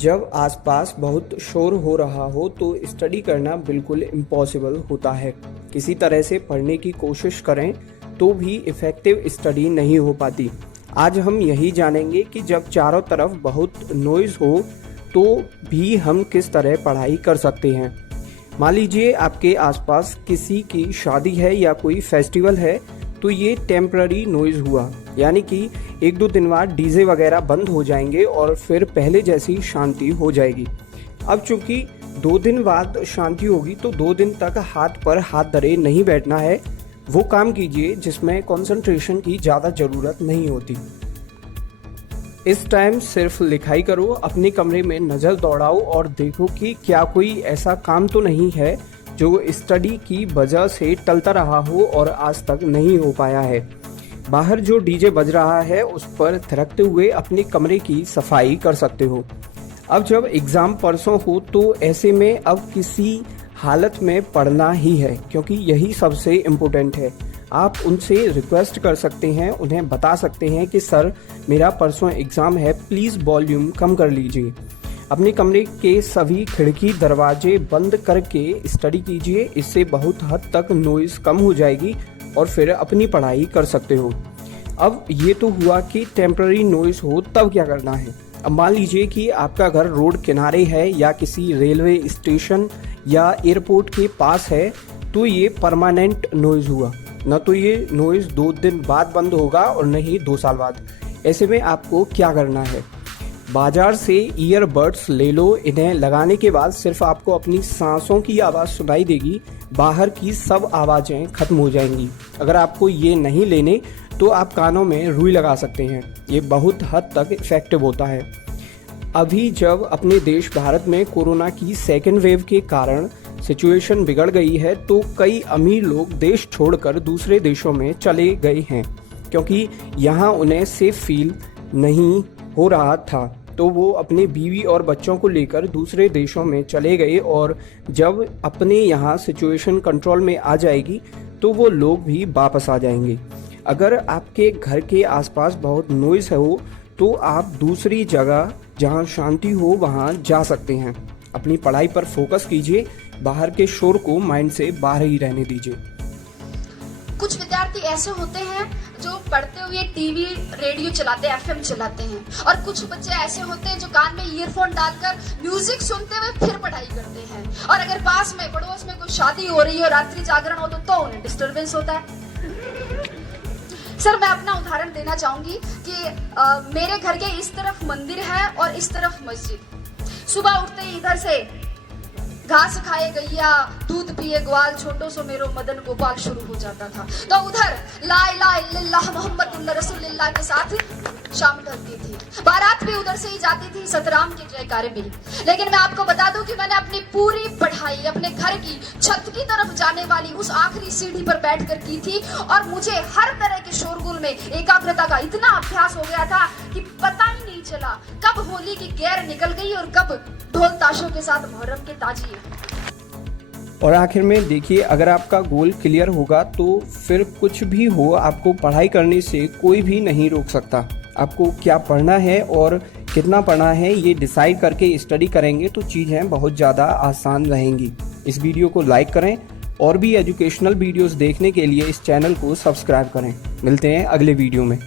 जब आसपास बहुत शोर हो रहा हो तो स्टडी करना बिल्कुल इम्पॉसिबल होता है। किसी तरह से पढ़ने की कोशिश करें तो भी इफ़ेक्टिव स्टडी नहीं हो पाती। आज हम यही जानेंगे कि जब चारों तरफ बहुत नॉइज़ हो तो भी हम किस तरह पढ़ाई कर सकते हैं। मान लीजिए आपके आसपास किसी की शादी है या कोई फेस्टिवल है, तो ये टेम्पररी नॉइज़ हुआ, यानी कि 1-2 दिन बाद डीजे वगैरह बंद हो जाएंगे और फिर पहले जैसी शांति हो जाएगी। अब चूंकि 2 दिन बाद शांति होगी तो 2 दिन तक हाथ पर हाथ धरे नहीं बैठना है। वो काम कीजिए जिसमें कंसंट्रेशन की ज़्यादा ज़रूरत नहीं होती। इस टाइम सिर्फ लिखाई करो, अपने कमरे में नज़र दौड़ाओ और देखो कि क्या कोई ऐसा काम तो नहीं है जो स्टडी की वजह से टलता रहा हो और आज तक नहीं हो पाया है। बाहर जो डीजे बज रहा है उस पर थिरकते हुए अपने कमरे की सफाई कर सकते हो। अब जब एग्ज़ाम परसों हो तो ऐसे में अब किसी हालत में पढ़ना ही है, क्योंकि यही सबसे इम्पोर्टेंट है। आप उनसे रिक्वेस्ट कर सकते हैं, उन्हें बता सकते हैं कि सर मेरा परसों एग्ज़ाम है, प्लीज़ वॉल्यूम कम कर लीजिए। अपने कमरे के सभी खिड़की दरवाजे बंद करके स्टडी कीजिए, इससे बहुत हद तक नॉइज़ कम हो जाएगी और फिर अपनी पढ़ाई कर सकते हो। अब ये तो हुआ कि टेम्पररी नॉइज़ हो तब क्या करना है। अब मान लीजिए कि आपका घर रोड किनारे है या किसी रेलवे स्टेशन या एयरपोर्ट के पास है, तो ये परमानेंट नॉइज़ हुआ। न तो ये नॉइज़ 2 दिन बाद बंद होगा और न ही 2 साल बाद। ऐसे में आपको क्या करना है, बाजार से ईयरबड्स ले लो। इन्हें लगाने के बाद सिर्फ आपको अपनी सांसों की आवाज़ सुनाई देगी, बाहर की सब आवाज़ें खत्म हो जाएंगी। अगर आपको ये नहीं लेने तो आप कानों में रुई लगा सकते हैं, ये बहुत हद तक इफ़ेक्टिव होता है। अभी जब अपने देश भारत में कोरोना की सेकेंड वेव के कारण सिचुएशन बिगड़ गई है तो कई अमीर लोग देश छोड़कर दूसरे देशों में चले गए हैं, क्योंकि यहाँ उन्हें सेफ फील नहीं हो रहा था, तो वो अपने बीवी और बच्चों को लेकर दूसरे देशों में चले गए। और जब अपने यहाँ सिचुएशन कंट्रोल में आ जाएगी तो वो लोग भी वापस आ जाएंगे। अगर आपके घर के आसपास बहुत नॉइज़ हो तो आप दूसरी जगह जहाँ शांति हो वहाँ जा सकते हैं। अपनी पढ़ाई पर फोकस कीजिए, बाहर के शोर को माइंड से बाहर ही रहने दीजिए। कुछ विद्यार्थी ऐसे होते हैं जो पढ़ते हुए टीवी रेडियो चलाते हैं, एफएम चलाते हैं, और कुछ बच्चे ऐसे होते हैं जो कान में ईयरफोन डालकर म्यूजिक सुनते हुए फिर पढ़ाई करते हैं। और अगर पास में पड़ोस में कोई शादी हो रही हो, रात्रि जागरण हो तो उन्हें डिस्टरबेंस होता है। सर मैं अपना उदाहरण देना चाहूंगी कि मेरे घर के इस तरफ मंदिर है और इस तरफ मस्जिद। सुबह उठते ही इधर से घास खाए गैया, दूध पिए ग्वाल, छोटो सो मेरो मदन गोपाल शुरू हो जाता था। तो उधर ला इलाहा इल्लल्लाह मुहम्मदुर रसूलुल्लाह के साथ शाम ढलती थी। बारात भी उधर से ही जाती थी, सतराम के जयकारे भी। लेकिन मैं आपको बता दूं कि मैंने अपनी पूरी पढ़ाई अपने घर की छत की तरफ जाने वाली उस आखिरी सीढ़ी पर बैठकर की थी, और मुझे हर तरह के शोरगुल में एकाग्रता का इतना अभ्यास हो गया था कि पता ही नहीं चला कब होली की गैर निकल गई और कब ढोल ताशों के साथ मुहर्रम के ताजिए। और आखिर में देखिए, अगर आपका गोल क्लियर होगा तो फिर कुछ भी हो, आपको पढ़ाई करने से कोई भी नहीं रोक सकता। आपको क्या पढ़ना है और कितना पढ़ना है ये डिसाइड करके स्टडी करेंगे तो चीज़ें बहुत ज़्यादा आसान रहेंगी। इस वीडियो को लाइक करें और भी एजुकेशनल वीडियोस देखने के लिए इस चैनल को सब्सक्राइब करें। मिलते हैं अगले वीडियो में।